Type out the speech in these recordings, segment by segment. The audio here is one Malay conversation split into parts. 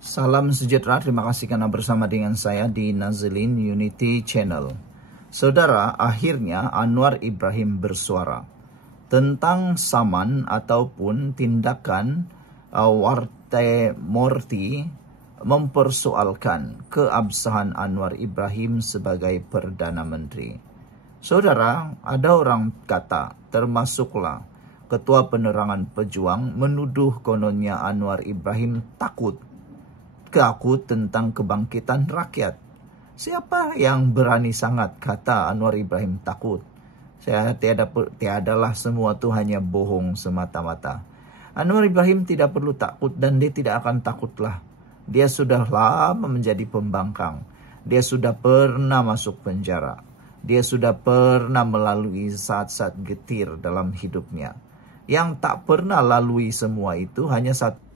Salam sejahtera, terima kasih karena bersama dengan saya di Nazilin Unity Channel. Saudara, akhirnya Anwar Ibrahim bersuara tentang saman ataupun tindakan Warte Morti mempersoalkan keabsahan Anwar Ibrahim sebagai Perdana Menteri. Saudara, ada orang kata, termasuklah Ketua Penerangan Pejuang, menuduh kononnya Anwar Ibrahim takut tentang kebangkitan rakyat. Siapa yang berani sangat kata Anwar Ibrahim takut? Tiadalah semua itu hanya bohong semata-mata. Anwar Ibrahim tidak perlu takut dan dia tidak akan takutlah. Dia sudah lama menjadi pembangkang. Dia sudah pernah masuk penjara. Dia sudah pernah melalui saat-saat getir dalam hidupnya. Yang tak pernah lalui semua itu hanya satu.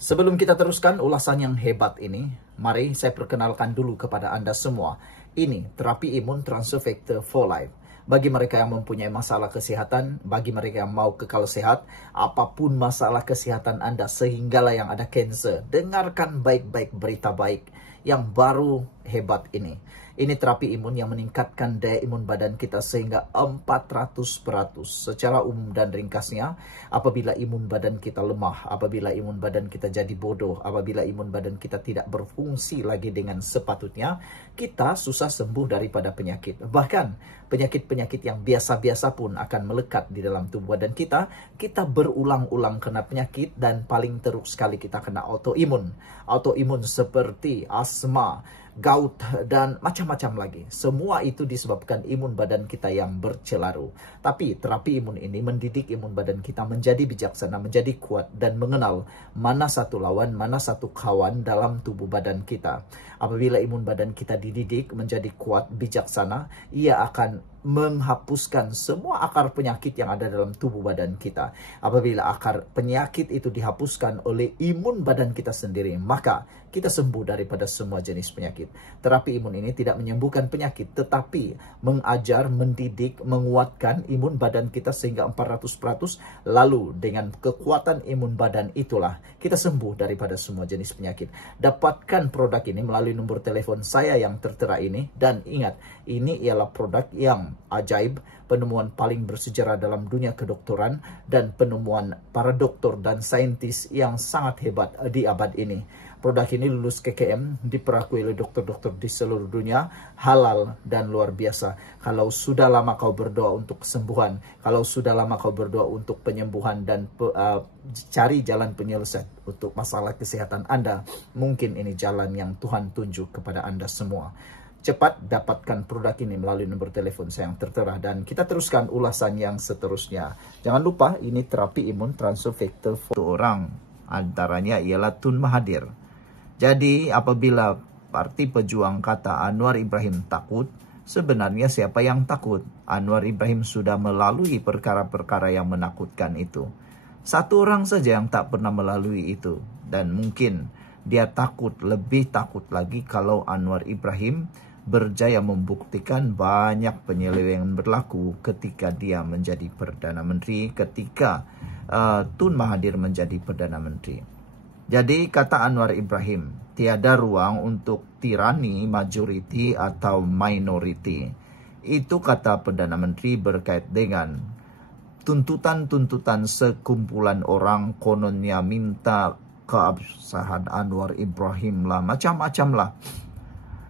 Sebelum kita teruskan ulasan yang hebat ini, mari saya perkenalkan dulu kepada Anda semua. Ini terapi imun transfer factor for life. Bagi mereka yang mempunyai masalah kesehatan, bagi mereka yang mau kekal sehat, apapun masalah kesehatan Anda, sehinggalah yang ada kanker, dengarkan baik-baik berita baik yang baru hebat ini. Ini terapi imun yang meningkatkan daya imun badan kita sehingga 400%. Secara umum dan ringkasnya, apabila imun badan kita lemah, apabila imun badan kita jadi bodoh, apabila imun badan kita tidak berfungsi lagi dengan sepatutnya, kita susah sembuh daripada penyakit. Bahkan penyakit-penyakit yang biasa-biasa pun akan melekat di dalam tubuh badan kita. Kita berulang-ulang kena penyakit dan paling teruk sekali kita kena autoimun. Autoimun seperti asma, gout, dan macam-macam lagi. Semua itu disebabkan imun badan kita yang bercelaru. Tapi terapi imun ini mendidik imun badan kita menjadi bijaksana, menjadi kuat, dan mengenal mana satu lawan, mana satu kawan dalam tubuh badan kita. Apabila imun badan kita dididik menjadi kuat, bijaksana, ia akan menghapuskan semua akar penyakit yang ada dalam tubuh badan kita. Apabila akar penyakit itu dihapuskan oleh imun badan kita sendiri, maka kita sembuh daripada semua jenis penyakit. Terapi imun ini tidak menyembuhkan penyakit, tetapi mengajar, mendidik, menguatkan imun badan kita sehingga 400%. Lalu dengan kekuatan imun badan itulah kita sembuh daripada semua jenis penyakit. Dapatkan produk ini melalui nomor telepon saya yang tertera ini. Dan ingat, ini ialah produk yang ajaib, penemuan paling bersejarah dalam dunia kedokteran, dan penemuan para doktor dan saintis yang sangat hebat di abad ini. Produk ini lulus KKM, diperakui oleh dokter-dokter di seluruh dunia, halal dan luar biasa. Kalau sudah lama kau berdoa untuk kesembuhan, kalau sudah lama kau berdoa untuk penyembuhan dan cari jalan penyelesaian untuk masalah kesehatan Anda, mungkin ini jalan yang Tuhan tunjuk kepada Anda semua. Cepat dapatkan produk ini melalui nomor telepon saya yang tertera. Dan kita teruskan ulasan yang seterusnya. Jangan lupa, ini terapi imun transfer factor for orang. Antaranya ialah Tun Mahathir. Jadi apabila Parti Pejuang kata Anwar Ibrahim takut, sebenarnya siapa yang takut? Anwar Ibrahim sudah melalui perkara-perkara yang menakutkan itu. Satu orang saja yang tak pernah melalui itu. Dan mungkin dia takut, lebih takut lagi kalau Anwar Ibrahim berjaya membuktikan banyak penyelewengan berlaku ketika dia menjadi Perdana Menteri, ketika Tun Mahathir menjadi Perdana Menteri. Jadi kata Anwar Ibrahim, tiada ruang untuk tirani majoriti atau minoriti. Itu kata Perdana Menteri berkait dengan tuntutan-tuntutan sekumpulan orang, kononnya minta keabsahan Anwar Ibrahim lah, macam-macam lah.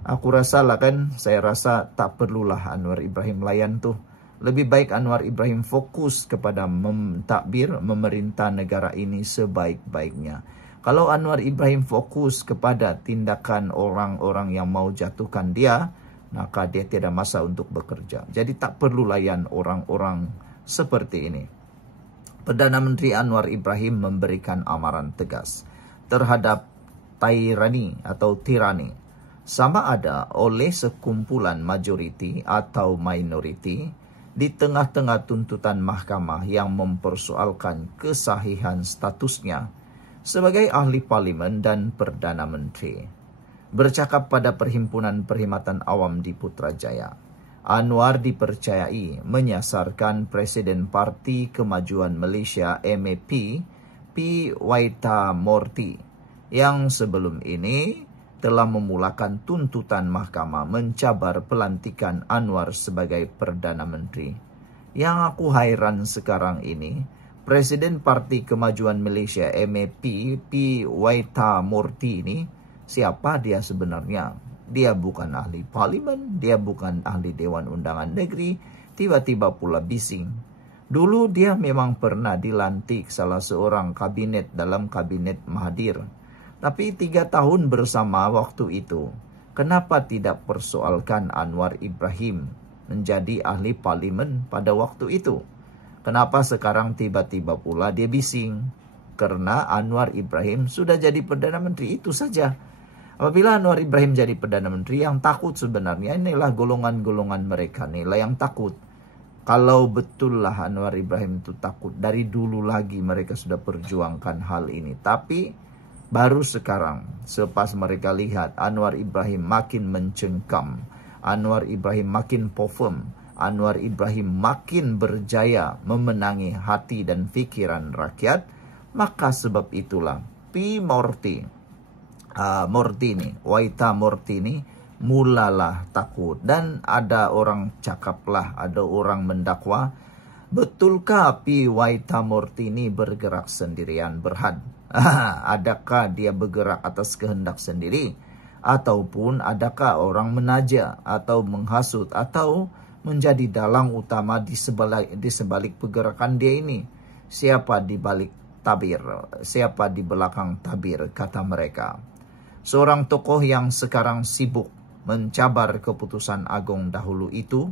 Aku rasa lah kan, saya rasa tak perlulah Anwar Ibrahim layan tuh. Lebih baik Anwar Ibrahim fokus kepada mentadbir memerintah negara ini sebaik-baiknya. Kalau Anwar Ibrahim fokus kepada tindakan orang-orang yang mau jatuhkan dia, maka dia tidak masa untuk bekerja. Jadi tak perlu layan orang-orang seperti ini. Perdana Menteri Anwar Ibrahim memberikan amaran tegas terhadap tirani atau tirani. Sama ada oleh sekumpulan majoriti atau minoriti di tengah-tengah tuntutan mahkamah yang mempersoalkan kesahihan statusnya sebagai ahli parlimen dan Perdana Menteri. Bercakap pada Perhimpunan Perkhidmatan Awam di Putrajaya, Anwar dipercayai menyasarkan Presiden Parti Kemajuan Malaysia MAP, P. Waitamorty, yang sebelum ini telah memulakan tuntutan mahkamah mencabar pelantikan Anwar sebagai Perdana Menteri. Yang aku heran sekarang ini, Presiden Parti Kemajuan Malaysia MAP P. Waita Murty ini, siapa dia sebenarnya? Dia bukan ahli parlimen, dia bukan ahli Dewan Undangan Negeri, tiba-tiba pula bising. Dulu dia memang pernah dilantik salah seorang kabinet dalam kabinet Mahathir. Tapi 3 tahun bersama waktu itu, kenapa tidak persoalkan Anwar Ibrahim menjadi ahli parlimen pada waktu itu? Kenapa sekarang tiba-tiba pula dia bising? Karena Anwar Ibrahim sudah jadi Perdana Menteri, itu saja. Apabila Anwar Ibrahim jadi Perdana Menteri, yang takut sebenarnya inilah golongan-golongan mereka, inilah yang takut. Kalau betul lah Anwar Ibrahim itu takut, dari dulu lagi mereka sudah perjuangkan hal ini. Tapi baru sekarang, selepas mereka lihat Anwar Ibrahim makin mencengkam, Anwar Ibrahim makin perform, Anwar Ibrahim makin berjaya memenangi hati dan fikiran rakyat, maka sebab itulah P. Murty ini, Waita Murty ini mulalah takut. Dan ada orang cakaplah, ada orang mendakwa, betulkah P. Waita Murty ini bergerak sendirian Berhad? Adakah dia bergerak atas kehendak sendiri? Ataupun adakah orang menaja atau menghasut atau menjadi dalang utama di sebalik pergerakan dia ini? Siapa di balik tabir? Siapa di belakang tabir, kata mereka. Seorang tokoh yang sekarang sibuk mencabar keputusan agung dahulu itu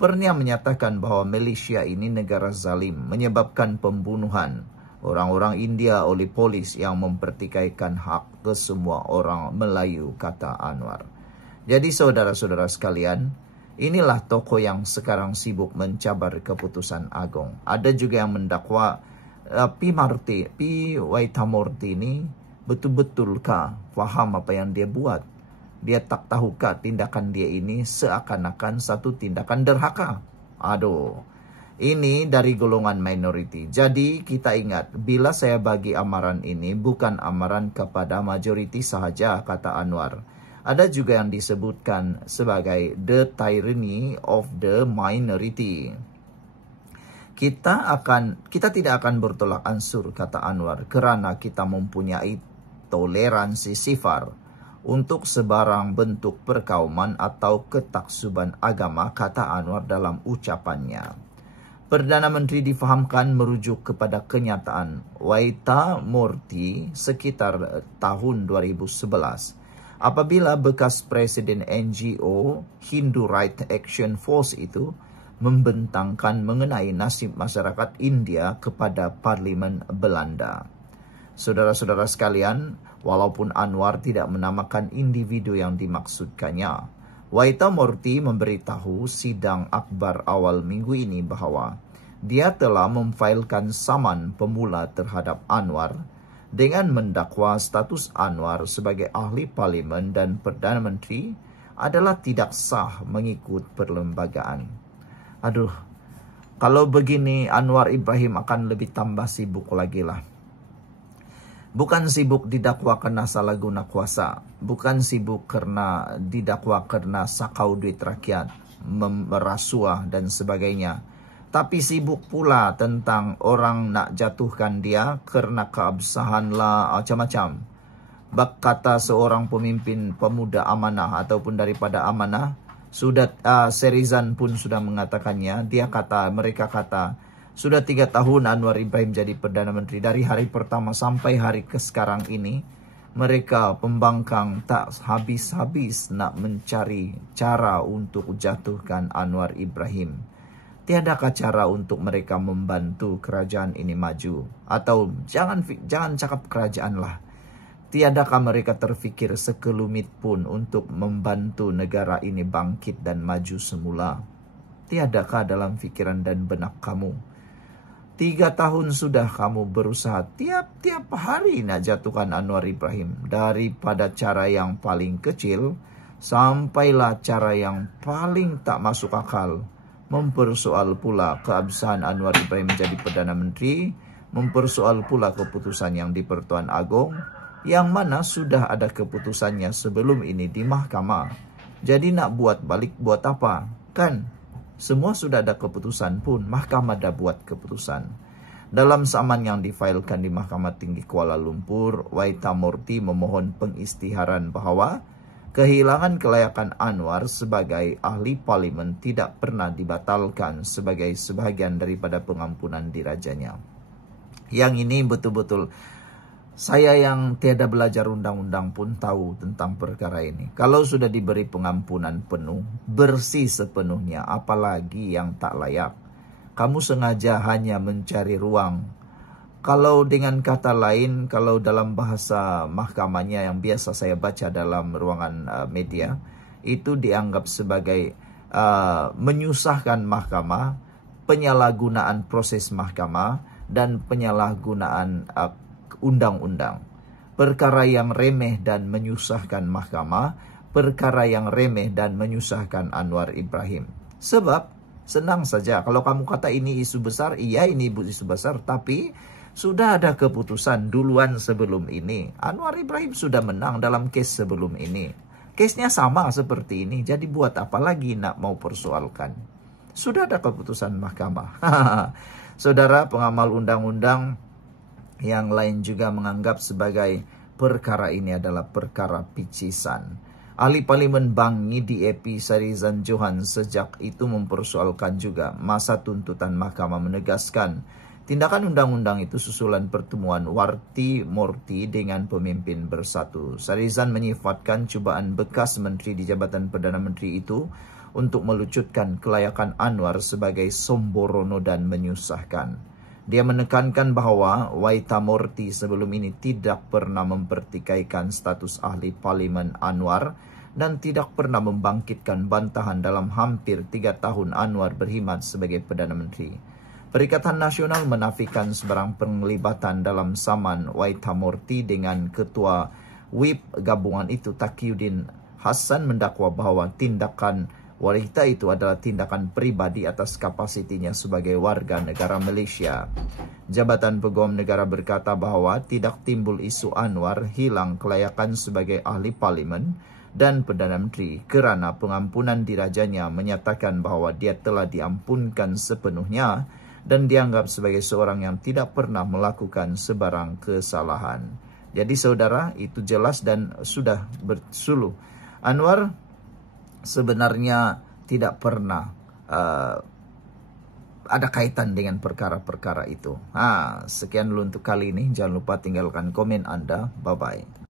pernah menyatakan bahwa Malaysia ini negara zalim, menyebabkan pembunuhan orang-orang India oleh polis yang mempertikaikan hak ke semua orang Melayu, kata Anwar. Jadi saudara-saudara sekalian, inilah tokoh yang sekarang sibuk mencabar keputusan agung. Ada juga yang mendakwa P. Waita Murty ini betul-betulkah faham apa yang dia buat? Dia tak tahukah tindakan dia ini seakan-akan satu tindakan derhaka? Aduh. Ini dari golongan minority. Jadi kita ingat, bila saya bagi amaran ini bukan amaran kepada majoriti sahaja, kata Anwar. Ada juga yang disebutkan sebagai the tyranny of the minority. Kita tidak akan bertolak ansur, kata Anwar, kerana kita mempunyai toleransi sifar untuk sebarang bentuk perkauman atau ketaksuban agama, kata Anwar dalam ucapannya. Perdana Menteri difahamkan merujuk kepada kenyataan Waita Murty sekitar tahun 2011 apabila bekas Presiden NGO Hindu Right Action Force itu membentangkan mengenai nasib masyarakat India kepada Parlimen Belanda. Saudara-saudara sekalian, walaupun Anwar tidak menamakan individu yang dimaksudkannya, Waita Murty memberitahu sidang akbar awal minggu ini bahawa dia telah memfailkan saman pemula terhadap Anwar dengan mendakwa status Anwar sebagai ahli parlimen dan Perdana Menteri adalah tidak sah mengikut perlembagaan. Aduh, kalau begini Anwar Ibrahim akan lebih tambah sibuk lagi lah. Bukan sibuk didakwa karena salah guna kuasa. Bukan sibuk karena didakwa karena sakau duit rakyat, merasuah dan sebagainya. Tapi sibuk pula tentang orang nak jatuhkan dia karena keabsahan lah, macam-macam. Kata seorang pemimpin pemuda amanah ataupun daripada amanah, sudah Serizan pun sudah mengatakannya. Mereka kata, sudah 3 tahun Anwar Ibrahim jadi Perdana Menteri. Dari hari pertama sampai hari ke sekarang ini, mereka pembangkang tak habis-habis nak mencari cara untuk jatuhkan Anwar Ibrahim. Tiadakah cara untuk mereka membantu kerajaan ini maju? Atau jangan cakap kerajaan lah. Tiadakah mereka terfikir sekelumit pun untuk membantu negara ini bangkit dan maju semula? Tiadakah dalam fikiran dan benak kamu? 3 tahun sudah kamu berusaha tiap hari nak jatuhkan Anwar Ibrahim. Daripada cara yang paling kecil sampailah cara yang paling tak masuk akal. Mempersoal pula keabsahan Anwar Ibrahim menjadi Perdana Menteri. Mempersoal pula keputusan yang di Pertuan Agong. yang mana sudah ada keputusannya sebelum ini di mahkamah. Jadi nak buat balik buat apa? Kan semua sudah ada keputusan pun, mahkamah dah buat keputusan. Dalam saman yang difailkan di Mahkamah Tinggi Kuala Lumpur, Waitamurti memohon pengistiharan bahwa kehilangan kelayakan Anwar sebagai ahli parlimen tidak pernah dibatalkan sebagai sebahagian daripada pengampunan dirajanya. Yang ini betul-betul saya yang tiada belajar undang-undang pun tahu tentang perkara ini. Kalau sudah diberi pengampunan penuh, bersih sepenuhnya, apalagi yang tak layak. Kamu sengaja hanya mencari ruang. Kalau dengan kata lain, kalau dalam bahasa mahkamahnya yang biasa saya baca dalam ruangan media, itu dianggap sebagai menyusahkan mahkamah, penyalahgunaan proses mahkamah, dan penyalahgunaan undang-undang. Perkara yang remeh dan menyusahkan mahkamah, perkara yang remeh dan menyusahkan Anwar Ibrahim. Sebab senang saja kalau kamu kata ini isu besar, iya ini isu besar, tapi sudah ada keputusan duluan sebelum ini. Anwar Ibrahim sudah menang dalam case sebelum ini. Case-nya sama seperti ini, jadi buat apa lagi nak mau persoalkan? Sudah ada keputusan mahkamah. Saudara pengamal undang-undang yang lain juga menganggap sebagai perkara ini adalah perkara picisan. Ahli Parlimen Bangi di EP Sarizan Johan sejak itu mempersoalkan juga masa tuntutan mahkamah menegaskan tindakan undang-undang itu susulan pertemuan Warti Morti dengan pemimpin bersatu. Sarizan menyifatkan cubaan bekas menteri di Jabatan Perdana Menteri itu untuk melucutkan kelayakan Anwar sebagai somborono dan menyusahkan. Dia menekankan bahwa Waitamurti sebelum ini tidak pernah mempertikaikan status ahli parlimen Anwar dan tidak pernah membangkitkan bantahan dalam hampir 3 tahun Anwar berkhidmat sebagai Perdana Menteri. Perikatan Nasional menafikan sebarang penglibatan dalam saman Waitamurti dengan Ketua WIP gabungan itu Taqiyuddin Hassan mendakwa bahwa tindakan wanita itu adalah tindakan pribadi atas kapasitinya sebagai warga negara Malaysia. Jabatan Peguam Negara berkata bahwa tidak timbul isu Anwar hilang kelayakan sebagai ahli parlimen dan Perdana Menteri kerana pengampunan dirajanya menyatakan bahwa dia telah diampunkan sepenuhnya dan dianggap sebagai seorang yang tidak pernah melakukan sebarang kesalahan. Jadi saudara, itu jelas dan sudah bersuluh. Anwar sebenarnya tidak pernah ada kaitan dengan perkara-perkara itu. Sekian dulu untuk kali ini. Jangan lupa tinggalkan komen Anda. Bye-bye.